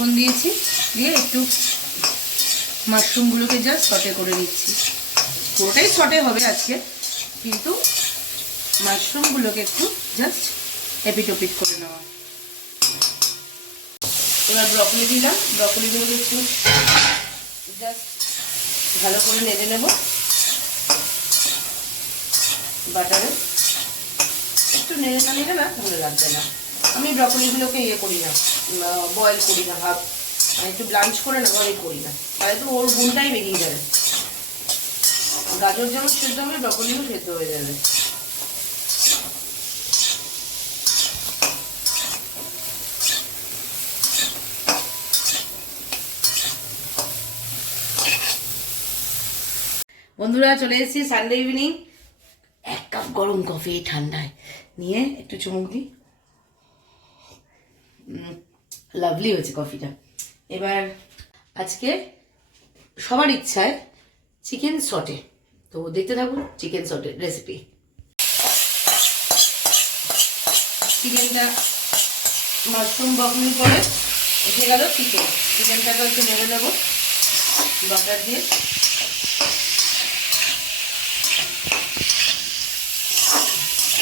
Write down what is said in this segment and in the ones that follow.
মাখন দিয়েছি, দিয়ে একটু মাশরুমগুলোকে জাস্ট সটে করে নিচ্ছি। পুরোটাই সটে হবে আজকে, কিন্তু মাশরুমগুলোকে একটু জাস্ট এপিটোপিট করে নেওয়া। এবার ব্রকলি দিলাম, ব্রকলিগুলোকে একটু জাস্ট ভালো করে নেড়ে নেব বাটারে। একটু নেড়ে না নিলে না ভালো লাগবে না। আমি ব্রকলিগুলোকে ইয়ে করি না, বয়েল করি না, হাফ একটু ব্লাঞ্চ করে না বয়েল করি না, তাহলে তো ওর গুণটাই বেরিয়ে যাবে। গাজর যেমন সেদ্ধ হবে, ব্রকলিও সেদ্ধ হয়ে যাবে। বন্ধুরা চলে এসেছি সানডে ইভিনিং, 1 কাপ গরম কফি ঠান্ডায় নিয়ে একটু চুমুক দিই। লাভলি হয়েছে কফিটা। এবার আজকে সবার ইচ্ছায় চিকেন সটে, তো দেখতে থাকুন চিকেন সটে রেসিপি। চিকেনটা মাশরুম বকলির পরে এসে গেল চিকেনটাকে একটু নেড়ে নেব বাটার দিয়ে।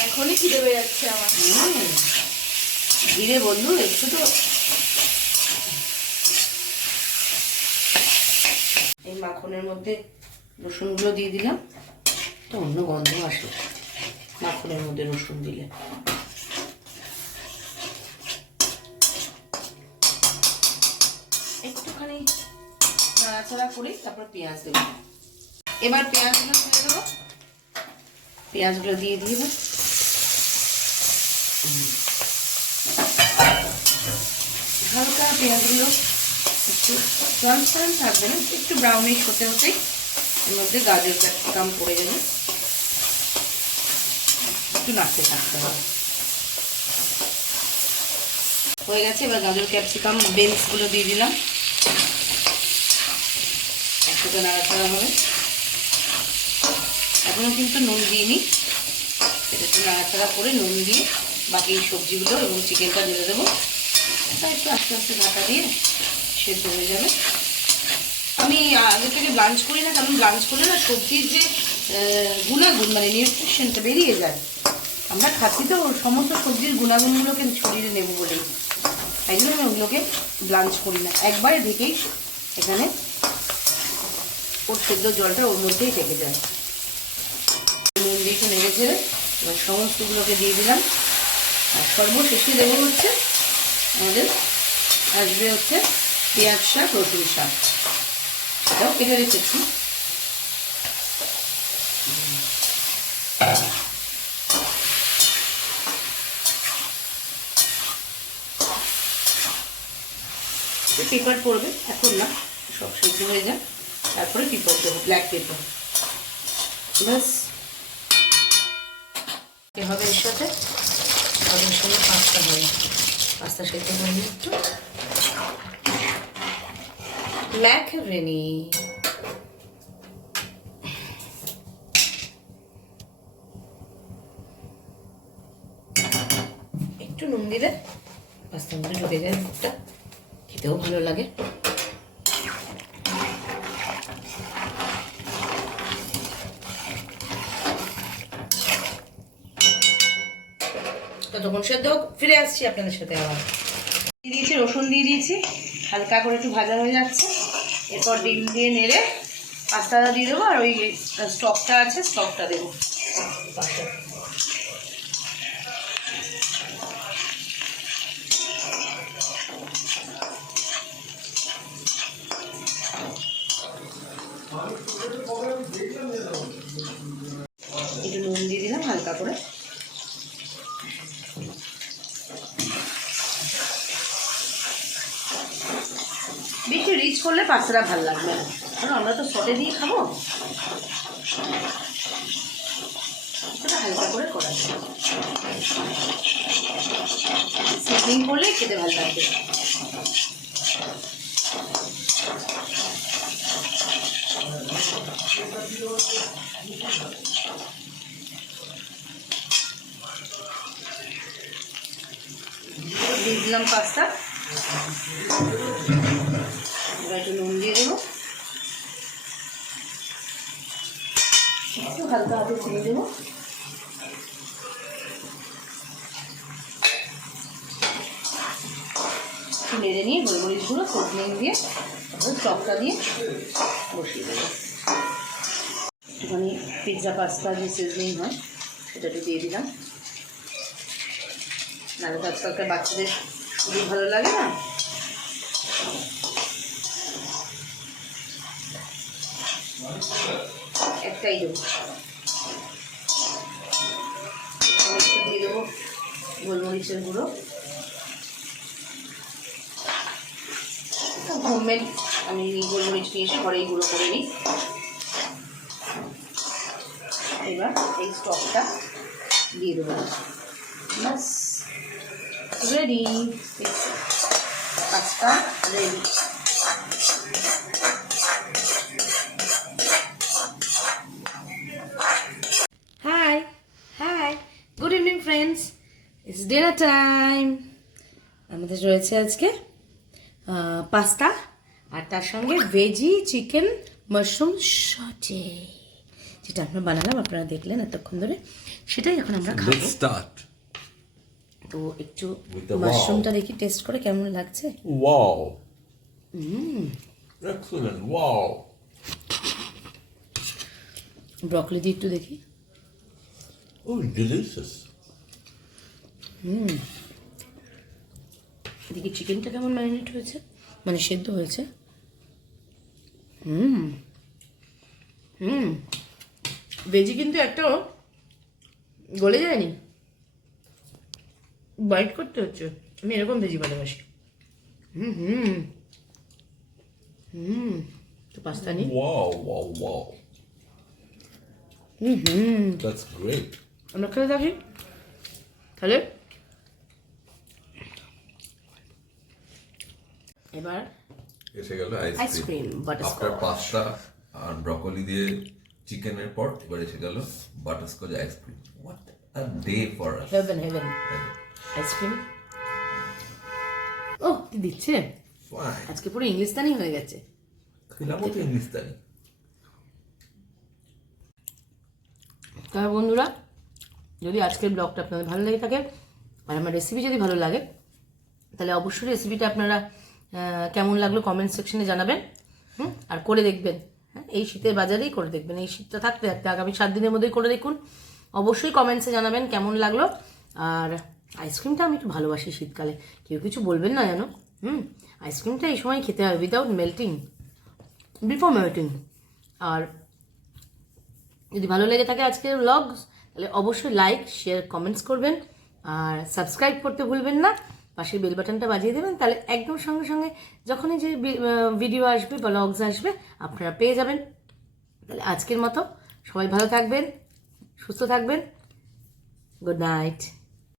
এখনই খিদে পেয়ে যাচ্ছে আমার। ধীরে বন্ধু, একটু তো। এই মাখনের মধ্যে রসুনগুলো দিয়ে দিলাম, তো অন্য গন্ধ আসে মাখনের মধ্যে রসুন দিলে। একটুখানি নাড়াচাড়া করে তারপর পেঁয়াজ দেবো। এবার পেঁয়াজগুলো ছেড়ে দেবো, পেঁয়াজগুলো দিয়ে দিব। হালকা পেঁয়াজগুলো একটু ট্রান্সপারেন্ট থাকবে না, একটু ব্রাউনিশ হতে হতেই এর মধ্যে গাজর ক্যাপসিকাম পড়ে যাবে, একটু নাড়তে থাকতে হবে। হয়ে গেছে, এবার গাজর ক্যাপসিকাম বিনসগুলো দিয়ে দিলাম, একটু নাড়াচাড়া হবে। এখনো কিন্তু নুন দিইনি, এটা একটু নাড়াচাড়া করে নুন দিয়ে বাকি সবজিগুলো এবং চিকেনটা দিয়ে দেবো। তাই একটু আস্তে আস্তে ঢাকা দিয়ে সেদ্ধ হয়ে যাবে। আমি আগে থেকে ব্লাঞ্চ করি না, কারণ ব্লাঞ্চ করলে না সবজির যে গুণাগুণ মানে নিউট্রিশনটা বেরিয়ে যায়। আমরা খাচ্ছি তো সমস্ত সবজির গুণাগুণগুলোকে শরীরে নেব বলেই, তাই জন্য আমি ওগুলোকে ব্লাঞ্চ করি না। একবারে ঢেকেই এখানে ওর সেদ্ধ জলটা ওর মধ্যেই থেকে যায়। নুন দিয়ে একটু নেড়ে ছেড়ে এবার সমস্তগুলোকে দিয়ে দিলাম। আর সর্বশেষে দেবো হচ্ছে আমাদের আসবে হচ্ছে পেঁয়াজ শাক, রসুন শাক, সেটাও কেটে রেখেছি। পেপার পড়বে এখন না, সব সেদ্ধ হয়ে যায়, তারপরে পেপার দেবো, ব্ল্যাক পেপার। ব্যাস এ হবে এর সাথে, সবের সঙ্গে পাস্তা হবে, পাস্তা সেদ্ধ হয়ে একটু ম্যাকারনি। একটু নুন দিলে পাস্তার মধ্যে ঢুকে যায়, মুখটা খেতেও ভালো লাগে। ততক্ষণ সেদ্ধ ফিরে আসছি আপনাদের সাথে। আবার দিয়ে দিয়েছি, রসুন দিয়ে দিয়েছি, হালকা করে একটু ভাজা হয়ে যাচ্ছে। এরপর ডিম দিয়ে নেড়ে পাস্তাটা দিয়ে দেবো, আর ওই স্টকটা আছে স্টকটা দেবো। একটু নুন দিয়ে দিলাম হালকা করে। বেশি রিচ করলে পাস্তাটা ভালো লাগবে না, কারণ আমরা তো সটে দিয়ে খাবো। সেটা হালকা করে করা যায়, সিজনিং করলে খেতে ভালো লাগবে। দিয়ে দিলাম পাস্তা, ছেড়ে দেবো। নেড়ে নিয়ে গোলমরিচগুলো কোটনিং দিয়ে তারপর চপটা দিয়ে বসিয়ে দেবো। একটুখানি পিৎজা পাস্তা যে সিজনিং হয় সেটা একটু দিয়ে দিলাম, নাহলে তো আজকালকার বাচ্চাদের খুবই ভালো লাগে না। একটাই দেবো, একটু দিয়ে দেবো গোলমরিচের গুঁড়ো। হোমমেড আমি গোলমরিচ নিয়ে এসে ঘরেই গুঁড়ো করে নিই। এবার এই স্টকটা দিয়ে দেবো, বাস ready, pasta ready. Hi hi, good evening friends, it's dinner time. আমাদের রয়েছে আজকে পাস্তা আর তার সঙ্গে ভেজি চিকেন মাশরুম সটে, যেটা আমরা বানালাম, আপনারা দেখলেন এতক্ষণ ধরে, সেটাই এখন আমরা খাবো। তো একটু মাশরুমটা দেখি টেস্ট করে কেমন লাগছে। Wow, excellent, wow. ব্রকলি দিয়ে একটু দেখি। ও ডিলিশিয়াস। দেখি চিকেনটা কেমন ম্যারিনেট হয়েছে, মানে সেদ্ধ হয়েছে। ভেজি কিন্তু একটাও গলে যায়নি, বাইট করতে হচ্ছে। আমি এরকম ভেজি ভালোবাসি। তো পাস্তা নিই। Wow wow wow, that's great. আমরা খেলে থাকি তাহলে। এবার এসে গেল ice cream, ice cream. Butterscotch. After pasta আর ব্রকলি দিয়ে চিকেনের পর এবার এসে গেল butterscotch ice cream. What a day for us. Heaven heaven ice cream. ও কি দিচ্ছে ফাইন, আজকে, পুরো ইংলিশটানি হয়ে গেছে। খেলাম তো ইংলিশটানি। তাহলে বন্ধুরা, যদি আজকের ব্লগটা আপনাদের ভালো লেগে থাকে আর আমার রেসিপি যদি ভালো লাগে, তাহলে অবশ্যই রেসিপিটা আপনারা কেমন লাগলো কমেন্ট সেকশনে জানাবেন। আর করে দেখবেন, হ্যাঁ, এই শীতের বাজারেই করে দেখবেন। এই শীতটা থাকতে থাকতে আগামী 7 দিনের মধ্যেই করে দেখুন। অবশ্যই কমেন্টসে জানাবেন কেমন লাগলো। আর আইসক্রিমটা আমি একটু ভালোবাসি শীতকালে, কেউ কিছু বলবেন না যেন। আইসক্রিমটা এই সময় খেতে হবে, উইদাউট মেল্টিং, বিফোর মেল্টিং। আর যদি ভালো লেগে থাকে আজকের ব্লগস, তাহলে অবশ্যই লাইক শেয়ার কমেন্টস করবেন আর সাবস্ক্রাইব করতে ভুলবেন না। পাশের বেল বাটনটা বাজিয়ে দেবেন, তাহলে একদম সঙ্গে সঙ্গে যখনই যে ভিডিও আসবে বা ব্লগস আসবে আপনারা পেয়ে যাবেন। তাহলে আজকের মতো সবাই ভালো থাকবেন, সুস্থ থাকবেন। Good night.